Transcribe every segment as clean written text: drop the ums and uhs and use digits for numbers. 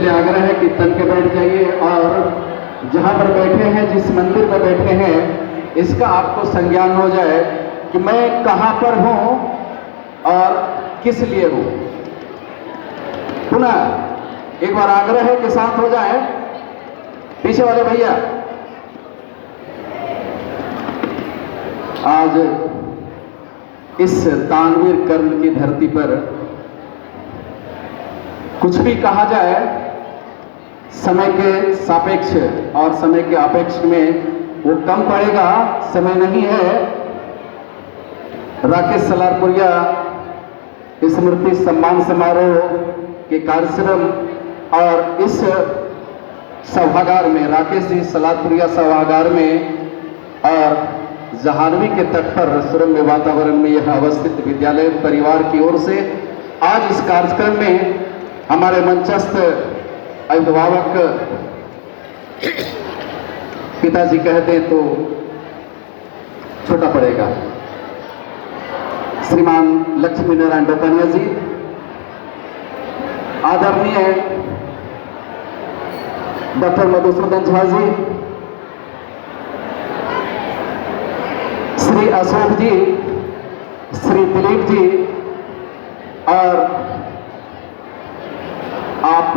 लिए आग्रह है कि तन के बैठ जाइए और जहाँ पर बैठे हैं, जिस मंदिर में बैठे हैं, इसका आपको संज्ञान हो जाए कि मैं कहाँ पर हूँ और किस लिए हूँ। पुनः एक बार आग्रह है कि साथ हो जाए। पीछे वाले भैया, आज इस दानवीर कर्म की धरती पर कुछ भी कहा जाए, समय के सापेक्ष और समय के अपेक्ष में वो कम पड़ेगा। समय नहीं है। राकेश सलारपुरिया स्मृति सम्मान समारोह के कार्यक्रम और इस सभागार में, राकेश जी सलारपुरिया सभागार में और जहानवी के तट पर सुरम्य वातावरण में यह अवस्थित विद्यालय परिवार की ओर से आज इस कार्यक्रम में हमारे मंचस्थ अभिभावक पिताजी कहते तो छोटा पड़ेगा, श्रीमान लक्ष्मी नारायण डोपनिया जी, आदरणीय डॉक्टर मधुसूदन झा जी, श्री अशोक जी, श्री दिलीप जी, और आप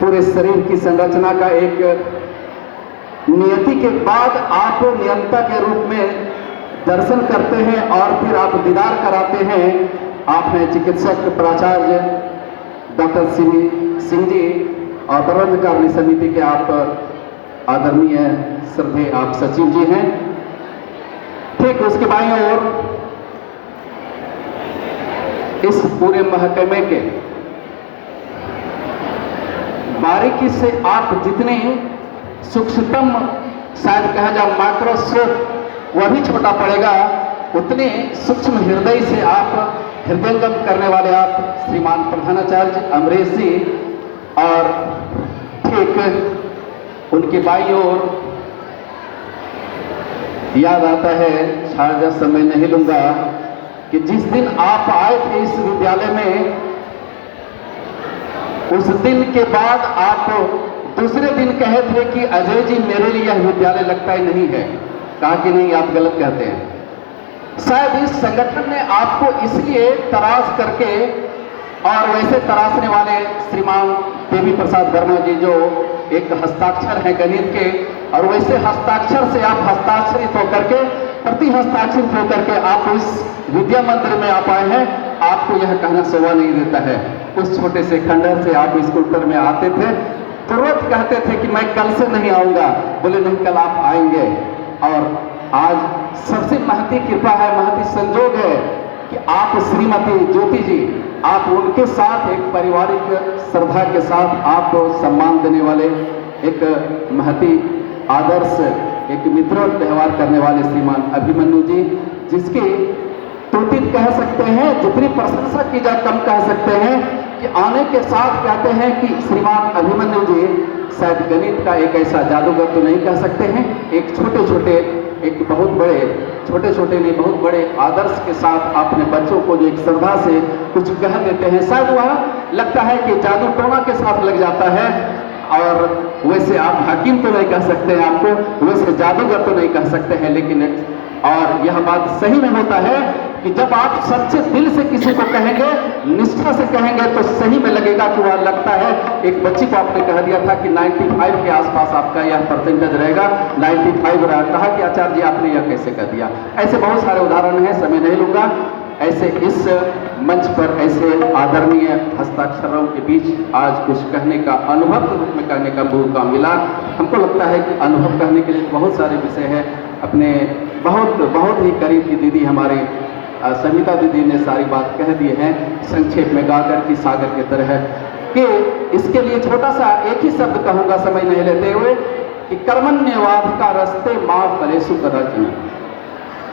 पूरे शरीर की संरचना का एक नियति के बाद आप नियंता के रूप में दर्शन करते हैं और फिर आप दीदार कराते हैं। आप हैं चिकित्सक प्राचार्य डॉक्टर सिंह जी और प्रबंध कार्य समिति के आप आदरणीय श्रद्धेय आप सचिव जी हैं। ठीक उसके बाईं ओर इस पूरे महकमे के बारीकी से आप जितने सूक्ष्मतम, शायद कहा जाए माइक्रोस्कोप वह भी छोटा पड़ेगा, उतने सूक्ष्म हृदय से आप हृदयंगम करने वाले आप श्रीमान प्रधानाचार्य अमरेश जी, और ठीक उनके बाईं ओर याद आता है, शायद समय नहीं लूंगा, कि जिस दिन आप आए थे इस विद्यालय में, उस दिन के बाद आप दूसरे दिन कहे थे कि अजय जी मेरे लिए यह विद्यालय लगता ही नहीं है। कहा कि नहीं, आप गलत कहते हैं। शायद इस संगठन ने आपको इसलिए तराश करके, और वैसे तराशने वाले श्रीमान देवी प्रसाद वर्मा जी जो एक हस्ताक्षर है गणित के, और वैसे हस्ताक्षर से आप हस्ताक्षरित होकर के, प्रति हस्ताक्षरित होकर के आप इस विद्या मंदिर में आप आए हैं। आपको यह कहना शोभा नहीं देता है। उस छोटे से खंडहर से आप स्कूटर में आते थे, तुरंत कहते थे कि मैं कल से नहीं आऊंगा। बोले नहीं, कल आप आएंगे। और आज सबसे महती कृपा है, महती संजोग है कि आप श्रीमती ज्योति जी, आप उनके साथ एक पारिवारिक श्रद्धा के साथ आप सम्मान देने वाले एक महती आदर्श, एक मित्र व्यवहार करने वाले श्रीमान अभिमन्यु जी, जिसकी तुतित कह सकते हैं, जितनी प्रशंसा की जाए कम कह सकते हैं, कि आने के साथ कहते हैं कि श्रीमान अभिमन्यु जी शायद गणित का एक ऐसा जादूगर तो नहीं कह सकते हैं, एक छोटे छोटे, एक बहुत बड़े, छोटे छोटे नहीं बहुत बड़े आदर्श के साथ अपने बच्चों को जो एक श्रद्धा से कुछ कह देते हैं, शायद वह लगता है कि जादू टोना के साथ लग जाता है। और वैसे आप हकीम तो नहीं कह सकते हैं, आपको वैसे जादूगर तो नहीं कह सकते हैं, लेकिन और यह बात सही में होता है कि जब आप सच्चे दिल से किसी को कहेंगे, निष्ठा से कहेंगे, तो सही में लगेगा कि वह लगता है। एक बच्ची को आपने कह दिया था कि 95 के आसपास आपका यह परसेंटेज रहेगा, 95 रहा। कहा कि आचार्य जी आपने यह कैसे कह दिया। ऐसे बहुत सारे उदाहरण हैं, समय नहीं लूंगा। ऐसे इस मंच पर ऐसे आदरणीय हस्ताक्षरों के बीच आज कुछ कहने का, अनुभव के रूप में कहने का मौका मिला। हमको लगता है कि अनुभव कहने के लिए बहुत सारे विषय हैं। अपने बहुत ही करीब की दीदी हमारे सविता दीदी ने सारी बात कह दी है, संक्षेप में गाकर की सागर के तरह, कि इसके लिए छोटा सा एक ही शब्द कहूंगा समय नहीं लेते हुए, कि कर्मण्यवाद का रस्ते माँ फलेसु कदाचन।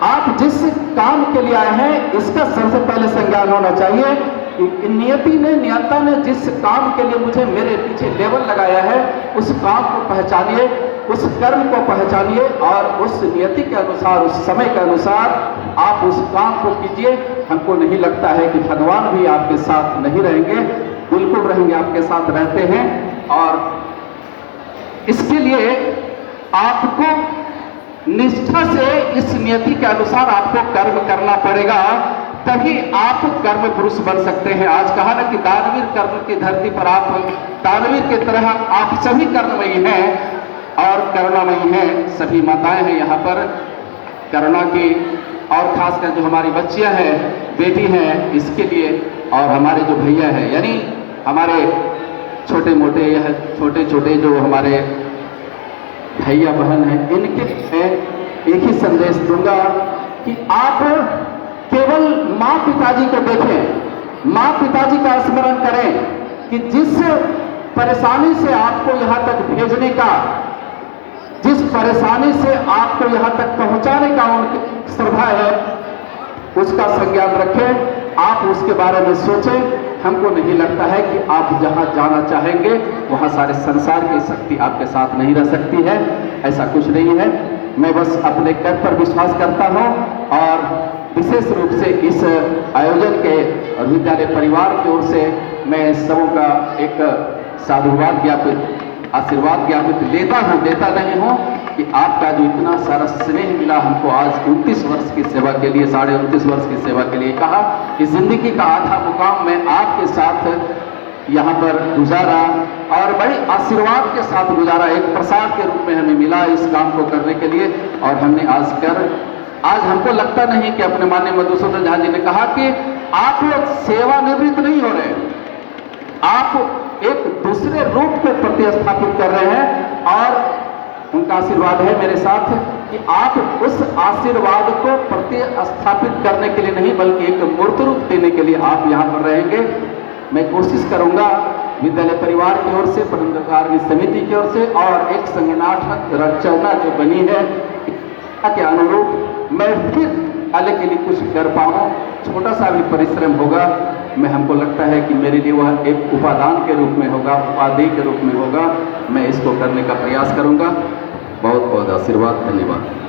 आप जिस काम के लिए आए हैं, इसका सबसे पहले संज्ञान होना चाहिए कि नियति ने, नियंता ने जिस काम के लिए मुझे मेरे पीछे लेबल लगाया है, उस काम को पहचानिए, उस कर्म को पहचानिए, और उस नियति के अनुसार, उस समय के अनुसार आप उस काम को कीजिए। हमको नहीं लगता है कि भगवान भी आपके साथ नहीं रहेंगे। बिल्कुल रहेंगे, आपके साथ रहते हैं। और इसके लिए आपको निष्ठा से इस नियति के अनुसार आपको कर्म करना पड़ेगा, तभी आप कर्म पुरुष बन सकते हैं। आज कहा ना कि दानवीर कर्म की धरती पर आप दानवीर की तरह आप सभी कर्ममयी हैं और करुणामयी हैं। सभी माताएं हैं यहाँ पर करुणा की, और खासकर जो हमारी बच्चियां हैं, बेटी हैं, इसके लिए, और हमारे जो भैया हैं, यानी हमारे छोटे मोटे या छोटे छोटे जो हमारे भैया बहन हैं, इनके लिए एक ही संदेश दूंगा कि आप केवल माँ पिताजी को देखें, माँ पिताजी का स्मरण करें कि जिस परेशानी से आपको यहाँ तक भेजने का, जिस परेशानी से आपको यहाँ तक पहुँचाने का उनकी श्रद्धा है, उसका संज्ञान रखें, आप उसके बारे में सोचें। हमको नहीं लगता है कि आप जहाँ जाना चाहेंगे वहाँ सारे संसार की शक्ति आपके साथ नहीं रह सकती है, ऐसा कुछ नहीं है। मैं बस अपने कर्म पर विश्वास करता हूँ, और विशेष रूप से इस आयोजन के और विद्यालय परिवार की ओर से मैं सबों का एक साधुवाद ज्ञापित, आशीर्वाद ज्ञापित लेता हूँ, देता नहीं हूँ कि आपका जो इतना सारा स्नेह मिला हमको आज 29 वर्ष की सेवा के लिए, 29.5 वर्ष की सेवा के लिए, कहा कि जिंदगी का आधा मुकाम मैं आपके साथ यहाँ पर गुजारा और बड़े आशीर्वाद के साथ गुजारा। एक प्रसाद के रूप में हमें मिला इस काम को करने के लिए, और हमने आज हमको लगता नहीं कि अपने माननीय मधुसूदन झा जी ने कहा कि आप लोग सेवानिवृत्त नहीं हो रहे, आप एक दूसरे रूप को प्रतिस्थापित कर रहे हैं, और उनका आशीर्वाद है मेरे साथ कि आप उस आशीर्वाद को प्रतिस्थापित करने के लिए नहीं, बल्कि एक मूर्त रूप देने के लिए आप यहाँ पर रहेंगे। मैं कोशिश करूंगा विद्यालय परिवार की ओर से, प्रबंधकारिणी समिति की ओर से, और एक संगठनात्मक रचना जो बनी है के अनुरूप मैं फिर विद्यालय के लिए कुछ कर पाऊँ, छोटा सा भी परिश्रम होगा, मैं हमको लगता है कि मेरे लिए वह एक उपादान के रूप में होगा, उपाधि के रूप में होगा। मैं इसको करने का प्रयास करूंगा। बहुत बहुत आशीर्वाद, धन्यवाद।